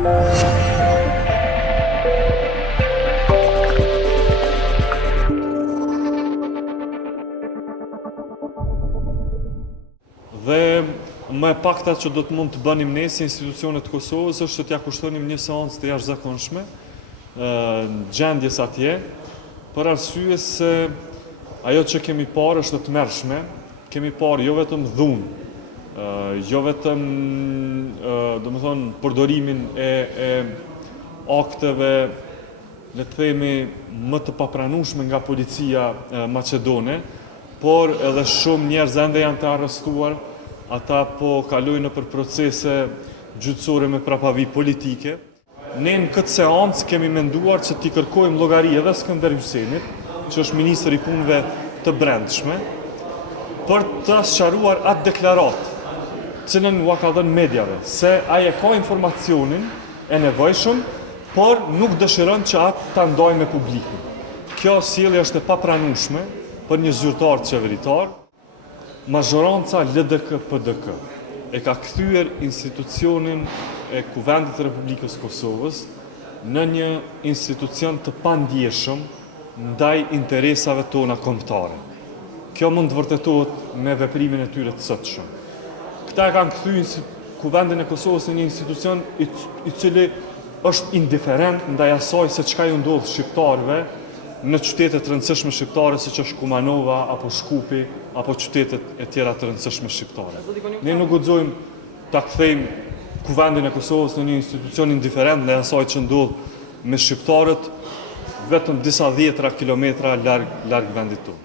Dhe më e pakta që do të mund të bënim ne si institucionet të Kosovës është që t'ja kushtonim një seancë të jashtëzakonshme gjendjes atje, për arsye se ajo që kemi parë është të tmerrshme. Kemi parë jo vetëm dhunë, jo vetëm domethënë përdorimin e akteve, le të themi, më të papranueshme nga policia maqedone, por edhe shumë njerëz ende janë të arrestuar, ata po kalojnë nëpër procese gjyqësore me prapavi politike. Ne në këtë seancë kemi menduar që t'i kërkojmë llogari edhe Skënder Hysenit, që është ministri i punëve të brendshme, për të sqaruar atë deklaratë, cilën ua ka dhënë mediave, se ai e ka informacionin e nevojshëm, por nuk dëshiron që atë ta ndajë me publikun. Kjo sjellje është e papranueshme për një zyrtar qeveritar. Mazhoranca LDK-PDK e ka kthyer institucionin e Kuvendit të Republikës Kosovës në një institucion të pandijshëm ndaj interesave tona kombëtare. Kjo mund të vërtetohet me veprimin e tyre të sotshëm. Këta e kanë kthyer Kuvendin e Kosovës në një institucion i cili është indiferent ndaj asaj se çka ju ndodh shqiptarëve në qytetet të rëndësishme shqiptare, siç është Kumanova apo Shkupi, apo qytetet e tjera të rëndësishme shqiptare. Ne nuk guxojmë ta kthejmë Kuvendin e Kosovës në një institucion indiferent ndaj asaj që ndodh me shqiptarët vetëm disa dhjetra kilometra larg vendit tonë.